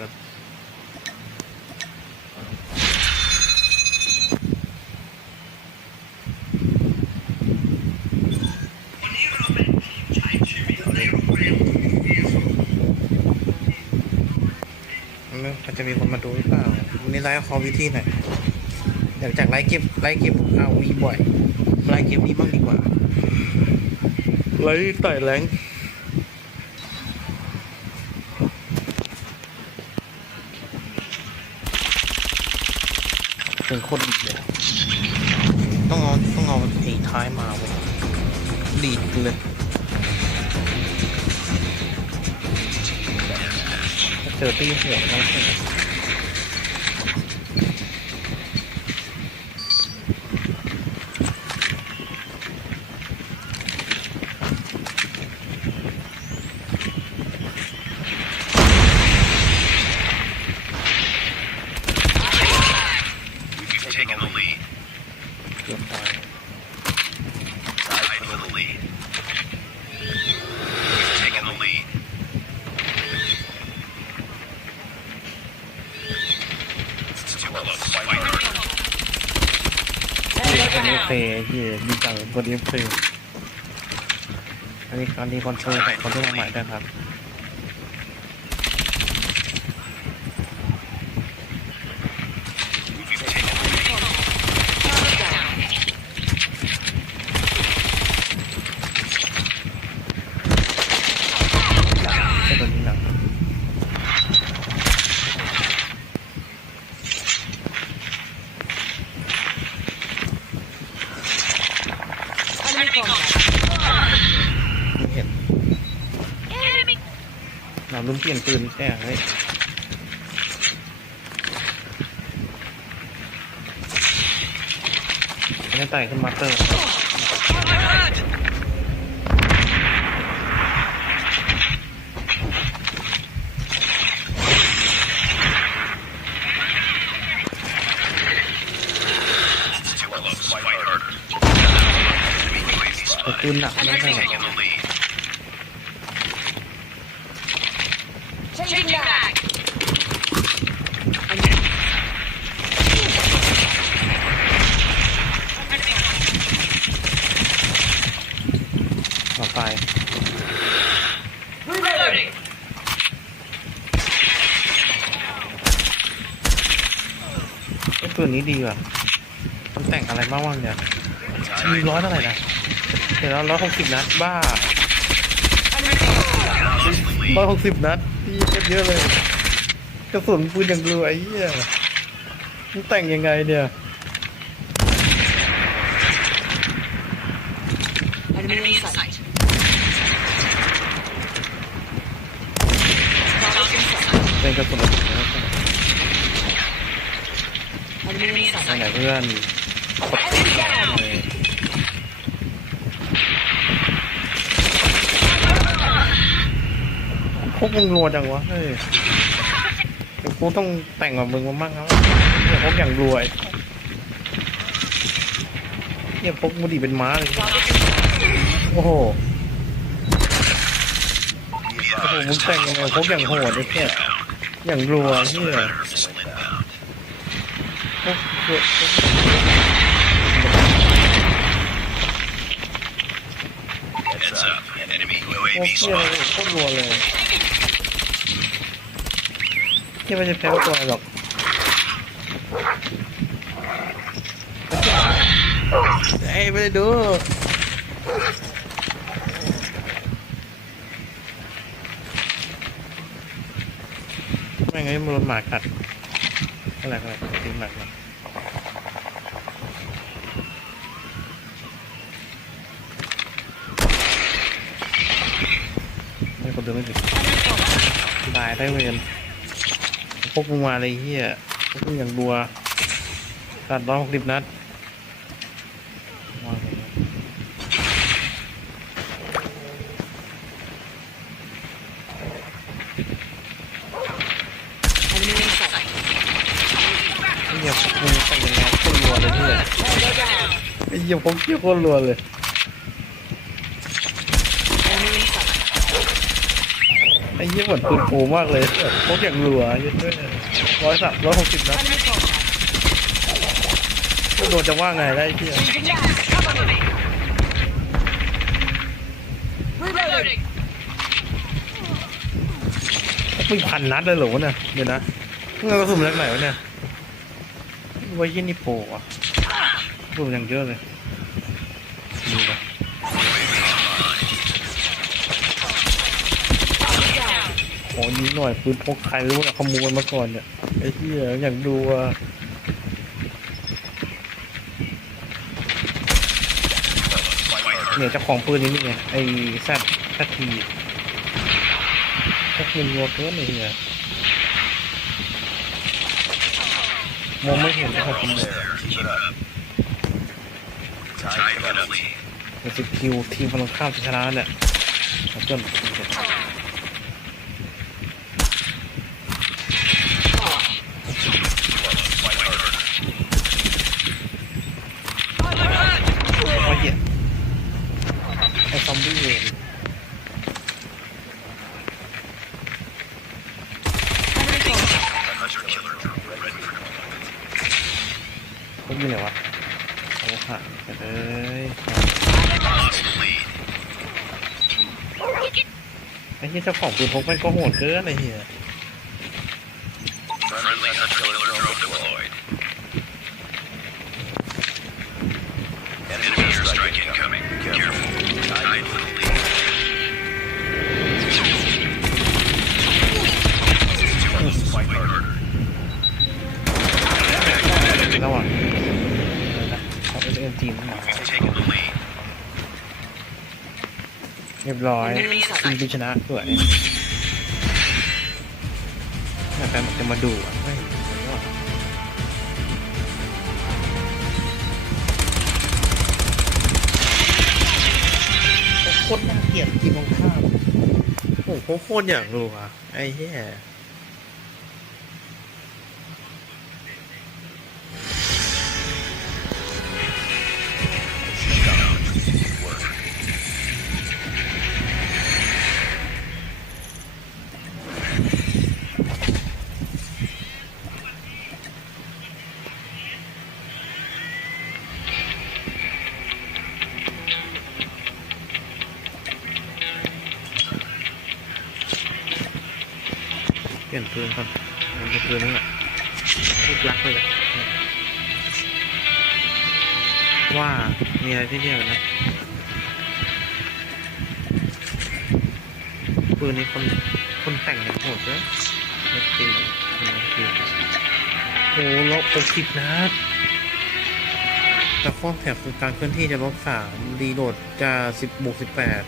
ก่อนไม่มันจะมีคนมาดูหรือเปล่าวันนี้ไลฟ์คอวิธีไหนอยากจากไลฟ์เก็บไลฟ์เก็บเอาวีบ่อยไลฟ์เก็บนี้บ้างดีกว่าไลฟ์ไต่แรง เป็นโคตรดีเลยต้องเอาต้องเอาไอ้ท้ายมาเว้ยดีดเลยเจอตีหัวแล้วใช่ไหมเกือบตาย อันนี้เพย์ที่ดีจัง ตัวนี้เพย์อันนี้อันนี้คอนเทนต์ของคนที่มาใหม่ด้วยครับ ใช่ตัวนี้นะไม่เห็นเรา ลืมเปลี่ยนปืนแค่เฮ้ยไม่ได้ไต่ขึ้นมาเตอร์แต่ปืนหนักไม่ใช่หรอ Changing back. ต่อ ไป Reloading. ไอ้ปืนนี้ดีว่ะมันแต่งอะไรบ้างวะเนี่ยมีร้อยเท่าไหร่นะเดี๋ยวร้อยหกสิบนัดบ้าร้อยหกสิบนัดพี่เยอะเลย กระสุนปืนอย่างรวยไอ้เหี้ยมันแต่งยังไงเนี่ย Enemy in sight. เป็นกระสุนกระสุนนะ Enemy in ไปไหนเพื่อนกดเลยพวกมึงรัวจังวะเฮ้ยเดี๋ยวกูต้องแต่งกับมึงมามั่งแล้วเดี๋ยวพวกอย่างรวยเนี่ยพวกมูดีเป็นม้าเลยโอ้โหโอ้โหมึงแต่งยังไงพวกอย่างโหดไอ้เนี่ย อย่างรัวเฮียพวกพวกพวก Heads up. Enemy พวก UAV เฮียอะไร spotted. โคตรรัวเลยเฮียไม่จะแพ้ตัวหรอกเอ้ยไม่ได้ดู ไม่งั้นมันโดนหมากัดอะไรอะไรตีหมักนะไม่คนเดินไม่ถึงตายได้เวรพวกมึงมาเลยเฮียพวกมึงอย่างบัวตัดร้องหกสิบนัด เหี้ยพวกเหี้ยโคตรรัวเลยไอ้เหี้ยมเหมือนปืนโผมากเลยพกอย่างรัวเยอะด้วยร้อยสับร้อยหกสิบนัดก็โดนจะว่าไงได้เหี้ยมึงพันนัดเลยเหรอวะเนี่ยเดี๋ยวนะเมื่อากระสุนมาจากไหนวะเนี่ยไว้ยี่นี่โปอ่อะกระสุนอย่างเยอะเลย ขอนี้หน่อยปืนพกใครรู้เนี่ยขโมยมาก่อนเนี่ยไอ้เหี้ยอยากดูอะเนี่ยเจ้าของปืนนี่นี่ไงไอ้แซดแซดทีพกเงินรัวเกินเลยเนี่ยมองไม่เห็นนะครับผมเป็นสกิลทีมพลังข้ามชนะเนี่ยเอาเกินมาเหยียบไอ้ซอมบี้เองเขาอยู่ไหนวะโอ้ห่าเอ้ยไอ้ที่เจ้าของปืนพกมันก็โหดเกินไอ้เหี้ย Friendly hunter-killer drone deployed. Enemy airstrike incoming. Careful. Tied for the lead. Fight harder. ระหว่างนะของเอ็นทีมมา We've taken the lead. เรียบร้อย Enemy in ทีม sight. ที่ชนะด้วยแต่แฟนบจะมาดูอะไม่โคตรน่าเกลียดทีมตรงข้ามโอ้โหโคตรอยากรู้อะ ไอ้เหี้ย นปืนก่อนมันเป็นปืนนั่นแหละลูกรักเลยแหละว่ามีอะไรที่เรียกนะปืนนี้คนคนแต่งอย่างโหดเลยรถตีรถตีโอ้ลบหกสิบนัดแต่ข้อแถบการเคลื่อนที่จะลบสามรีโหลดจะสิบบวกสิบแปด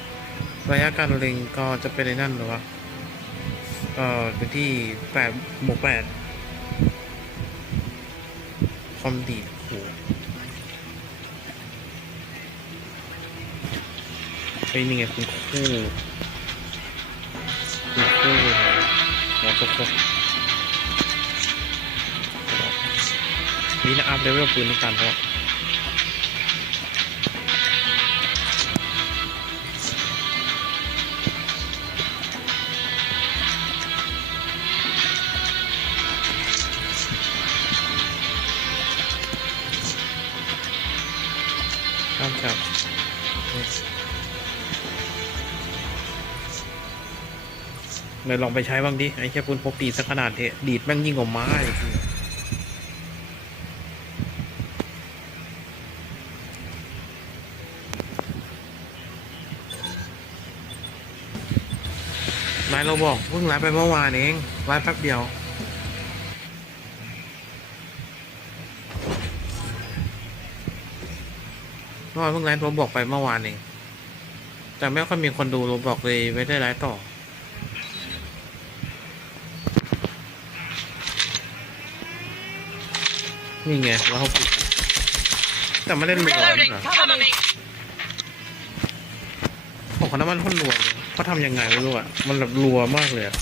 ระยะการเล็งก็จะเป็นในนั่นหรือวะ เอ่อเป็นที่แปดบวกแปดคอมดีดโหไอ้นี่ไงคุณคู่คุณคู่หัวโคกนี่นะอัพเลเวลปืนในการเพรา เลยลองไปใช้บ้างดิ ไอ้แค่ปืนพกดีดสักขนาดเทะดีดแม่งยิ่งกว่าไม้อีกนายเราบอกเพิ่งไลฟ์ไปเมื่อวานเองไลฟ์แป๊บเดียวเมื่อวานเพิ่งไลฟ์โรบอกไปเมื่อวานเอง แต่ไม่ค่อยมีคนดูโราบอกเลยไม่ได้ไลฟ์ต่อ นี่ไงร้อยหกสิบแต่ไม่ได้รัวนะ Reloading. Cover me. ของคนนั้นมันคนรัวเลยเขาทำยังไงไม่รู้อะ มันแบบรัวมากเลยอะ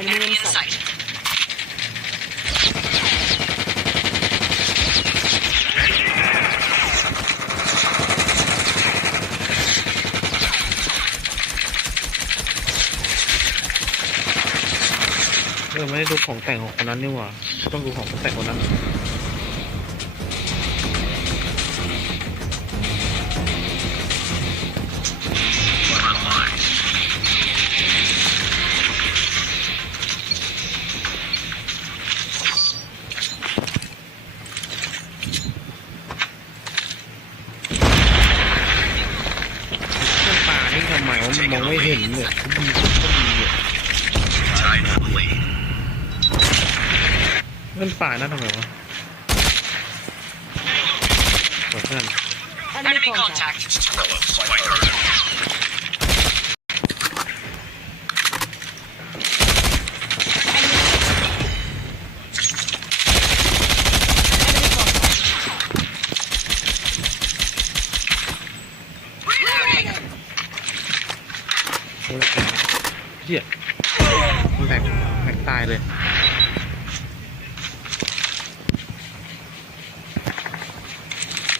Enemy in sight. ไม่ได้ดูของแต่งของคนนั้นนี่หว่า ต้องดูของคนแต่งคนนั้น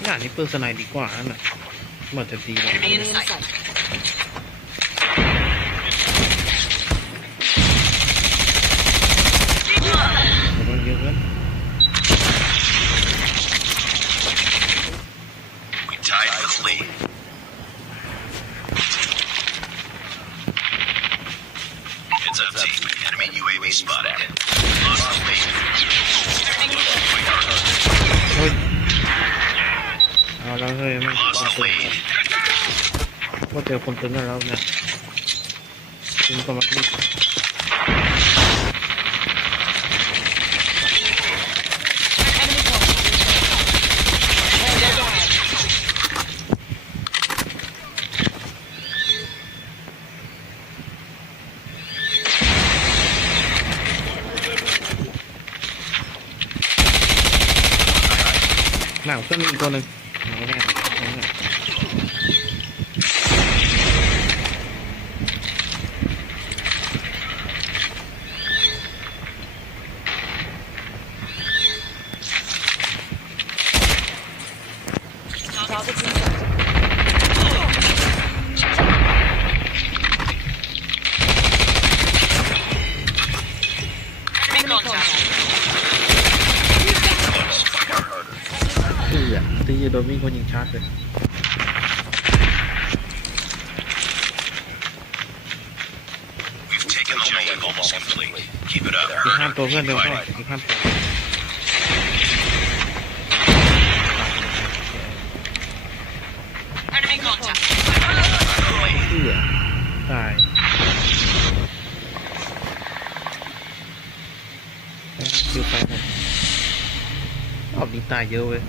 อย่างนี้เปิดสไนดีกว่านั่นน่ะมันจะดีเลย ว่าเจอคนตึงกันแล้วเนี่ยตึงก็มาที่ Enemy contact. Head down. หนังเพื่อนมีอีกตัวหนึ่งหนังแน่หนังแน่ Targets in sight. Enemy contact. Close. Fight harder. ตีอะตีโดนวิ่งคนยิงชาร์จเลย We've taken the lead almost complete. Keep it up. อีกห้าตัวเพื่อนเร็วเข้าอีกห้าตัว Enemy contact. ตีอะตายไปห้าคิวไปหมดรอบนี้ตายเยอะเว้ย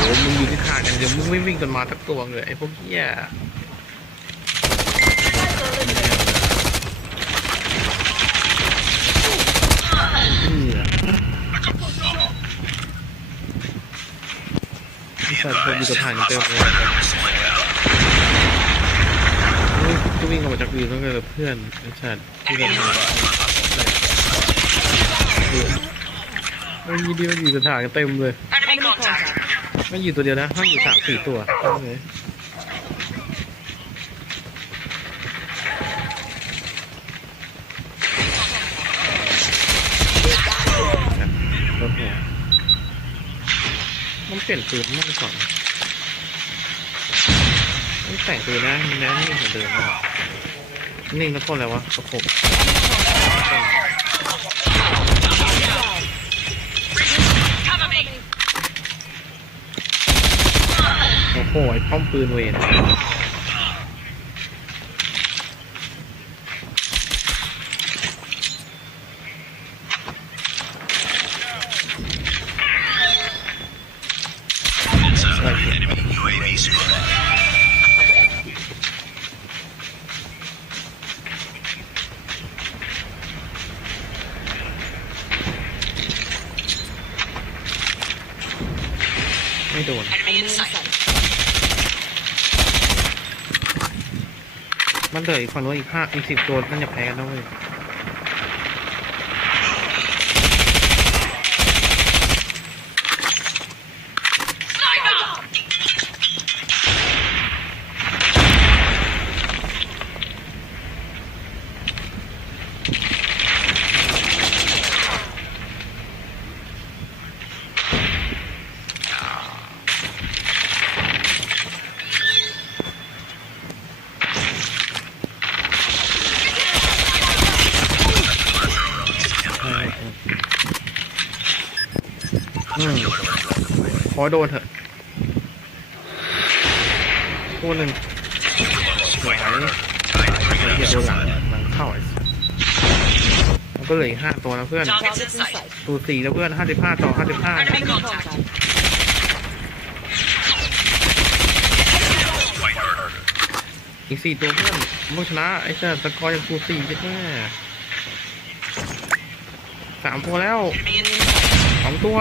โอ้โหมึงอยู่ที่ขาดกันเดี๋ยวมึงไม่วิ่ง กันมาสักตัวเลยไอ้พวกเหี้ยเหี้ยไอ้สัตว์พวกอยู่กับฐานกันเต็มเลยก็วิ่งออกมาจากอื่นต้องเลยเพื่อนไอ้สัตว์ที่เราทำเฮ้ยยีเดียวอยู่กับฐานกันเต็มเลย ไม่อยู่ตัวเดียวนะห้ามอยู่สามสี่ตัวต้องเลยรถหัวมันเปลี่ยนปืนมากกว่ามันแต่งปืนนะมันแน่นิ่เหมือนเดิมนะนิ่งแล้วก็อะไรวะประกบ ไอ้ป้อมปืนเวทไม่โดน Enemy in sight. มันเหลืออีกฝั่งนู้นอีกห้าอีกสิบตัวน่นจะแพ้กันนะเว้ย อ โดนเถอะตัวหนึ่งสวยเหี้ยโดนหลังหลังเข้าไอ้มันก็เหลืออีกห้าตัวแล้วเพื่อน Targets in sight. ตัวสี่แล้วเพื่อนห้าสิบห้าต่อห้าสิบห้า Enemy contact. อีกสี่ตัวเพื่อนมึงชนะไอ้เจ้าสกอร์ยังตัวสี่ใช่ไหมสามตัวแล้ว Enemy in สองตัว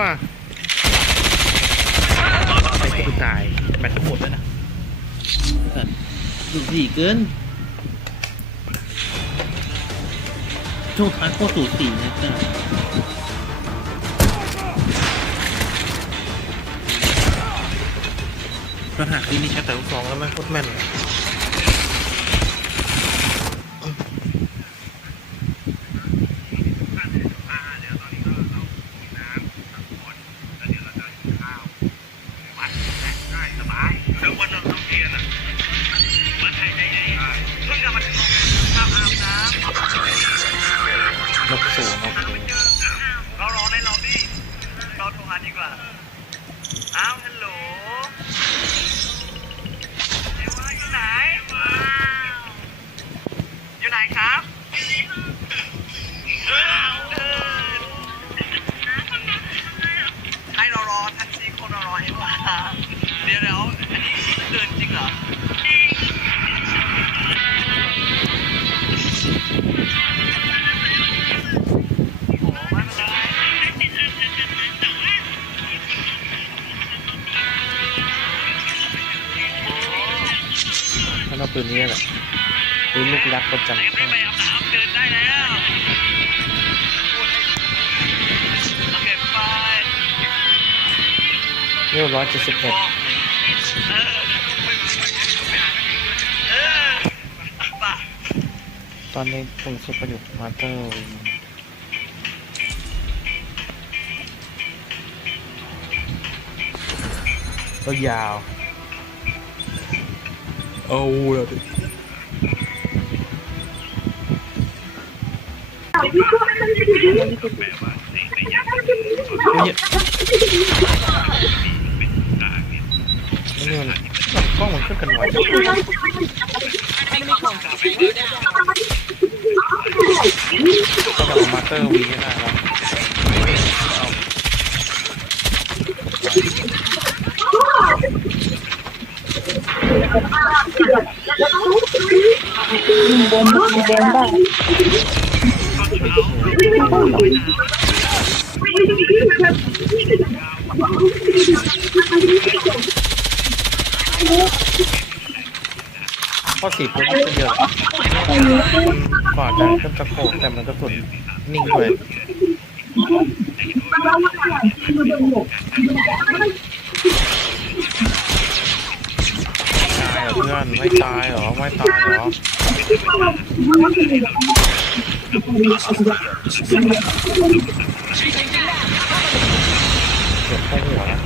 ไอ้ตัวตายแบตจะหมดแล้วนะสัตว์ดูดีเกินช่วงท้ายโคตรสูสีนะจ้ะปัญหาคือนี่แค่แต่ลูกสองแล้วมันโคตรแม่นเลย ตอนนี้ผมสุดประโยชน์มาเตอร์ก็ยาว เอาละดิเฮ้ย นี่มันกล้องมันขึ้นกันไวก็แบบมาเตอร์วีก็ได้แล้วข้อ อสี่ปุ๊บมันเยอะกว่าจะขึ้นตะโขบแต่มันก็สุดนิ่งด้วยตายเหรอเพื่อนไม่ตายเหรอไม่ตายเหรอเก็บเข้าหัวนะ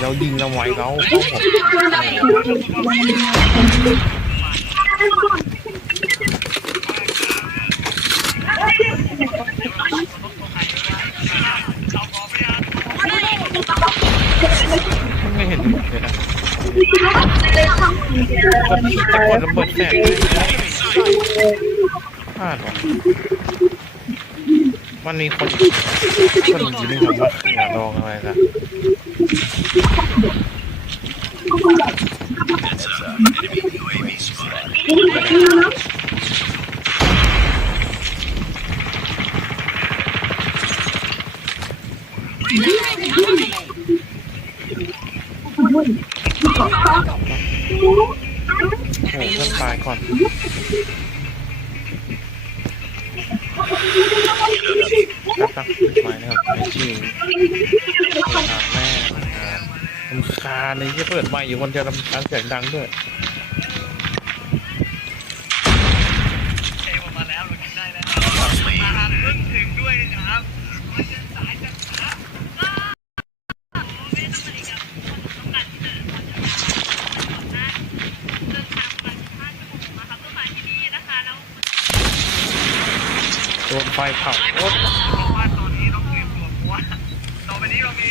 เรายิงเราไว้เขาเข้าหัวมันไม่เห็นเลยนะก็ตะโกนระเบิดแตกพลาดว่ะ มันมีคนคนอยู่ในหัวมาอยากลองอะไรนะ เปิดไม้อยู่คนจะลำคาญเสียงดังด้วยเทมาแล้วเรากินได้แล้วอาเพิ่งถึงด้วยนะครับมันจะสายจังครับโดนไฟเผาโอ๊ยเพราะว่าตอนนี้ต้องเตรียมตัวเพราะว่าต่อไปนี้เรามี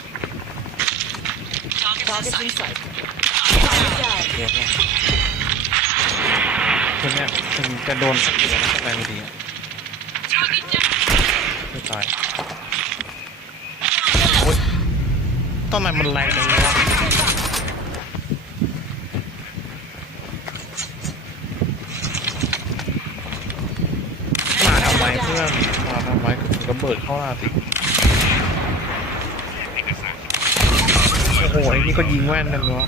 นัดเนี้ยมันแรงจังว่าปืนมัน Target in sight. เยอะมากคือเนี่ยถึงจะโดนสักตัวมันก็แรงอยู่ดีอะไม่ตายโอ๊ยต้นไม้มันแรงจังเลยวะมาทำไมเพื่อนมาทำไมระเบิดเข้าหน้าสิ โอ้โหไอ้นี่ก็ยิงแว่นกันวะ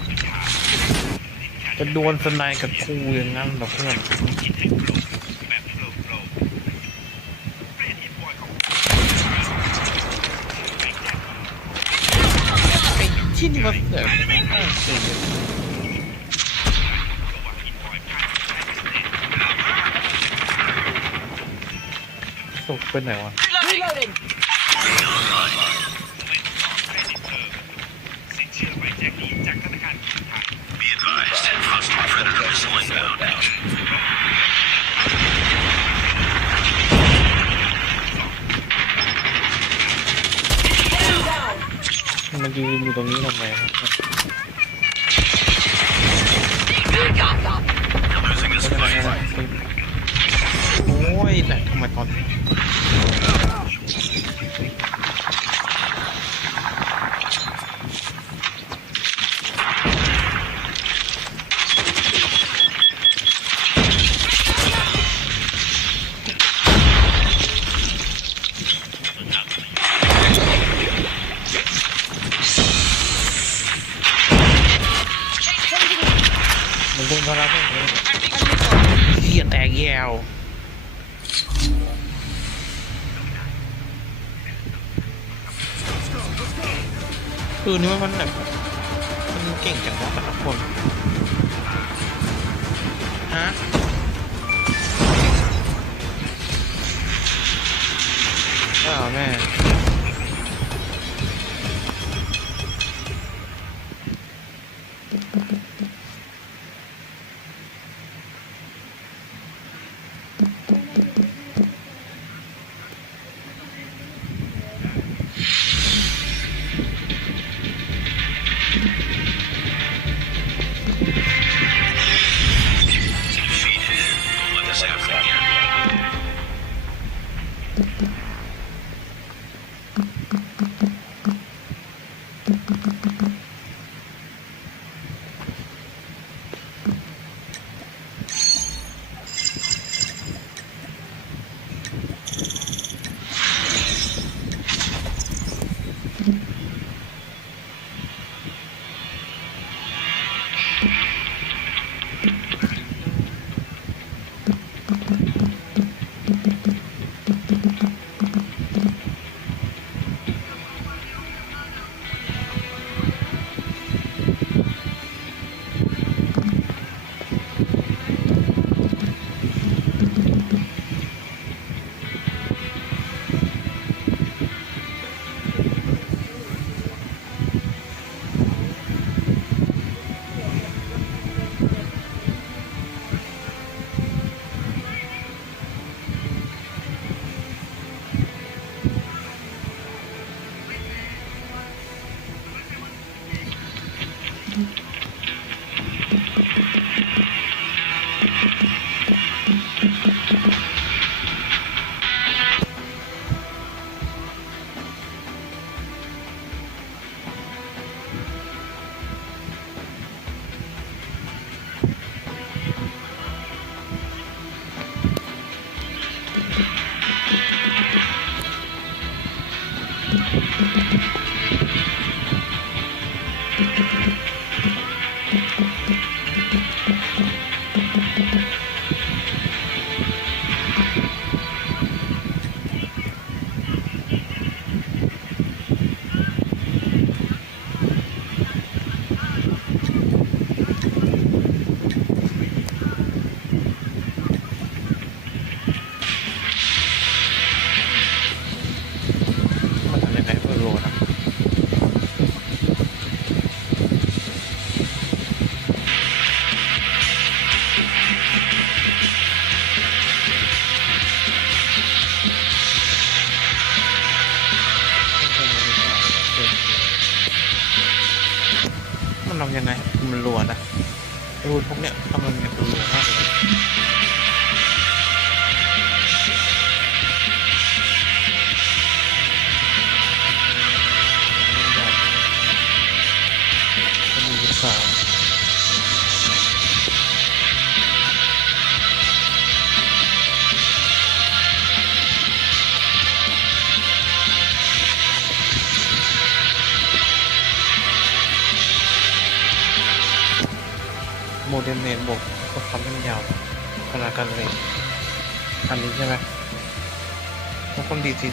จะดวลสนายกับคูอย่างนั้นหรอเพื่อนที่บอยของไอ้ที่นี่มันเสือกไม่น่าเสือกสุกเป็นไหนวะ Reloading. สินเชื่อไปแจ็คนี้จากธนาคารกรุงไทย Be advised, hostile predator missile inbound. มันยืนอยู่ ตรงนี้ทำไมครับ คือนี่มันแบบมันเก่งจังวะแต่ละคนฮะอ้าวแม่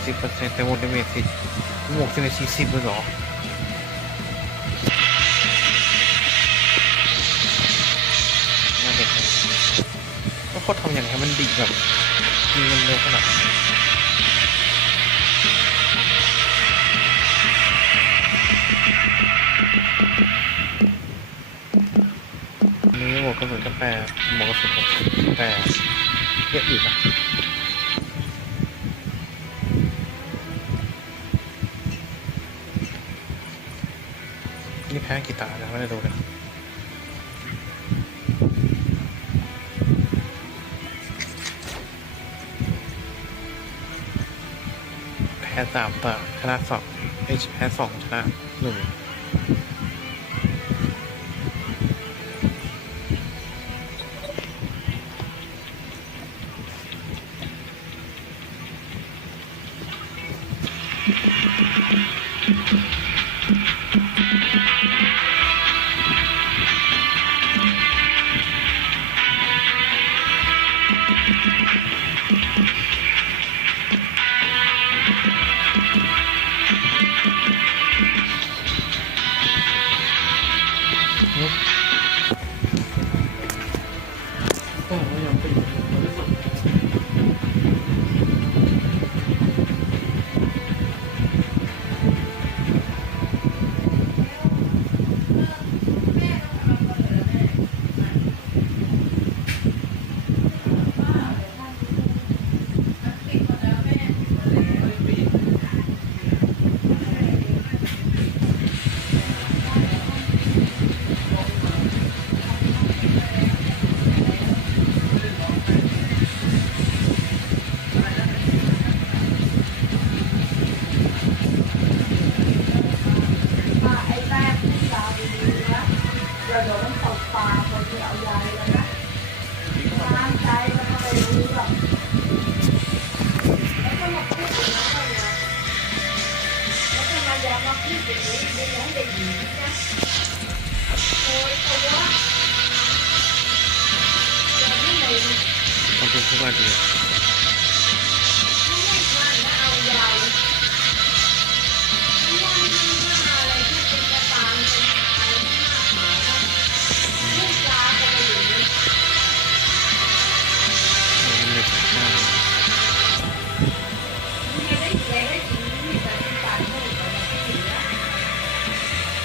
แล้วความดี40%แต่โมเดลเนตสิบวกเป็น40เลยเหรอน่าเด็กเลยแล้วเขาทำอย่างไรให้มันดีแบบยิงมันเร็วขนาดนี้นี่หมวกกระสุนจะแปดหมวกกระสุนหกสิบแปดเยอะอีกอะ แค่กี่ตาแล้วไม่ได้ดูเลยแพ้สามต่อชนะสองเอ้ยแพ้สองชนะหนึ่ง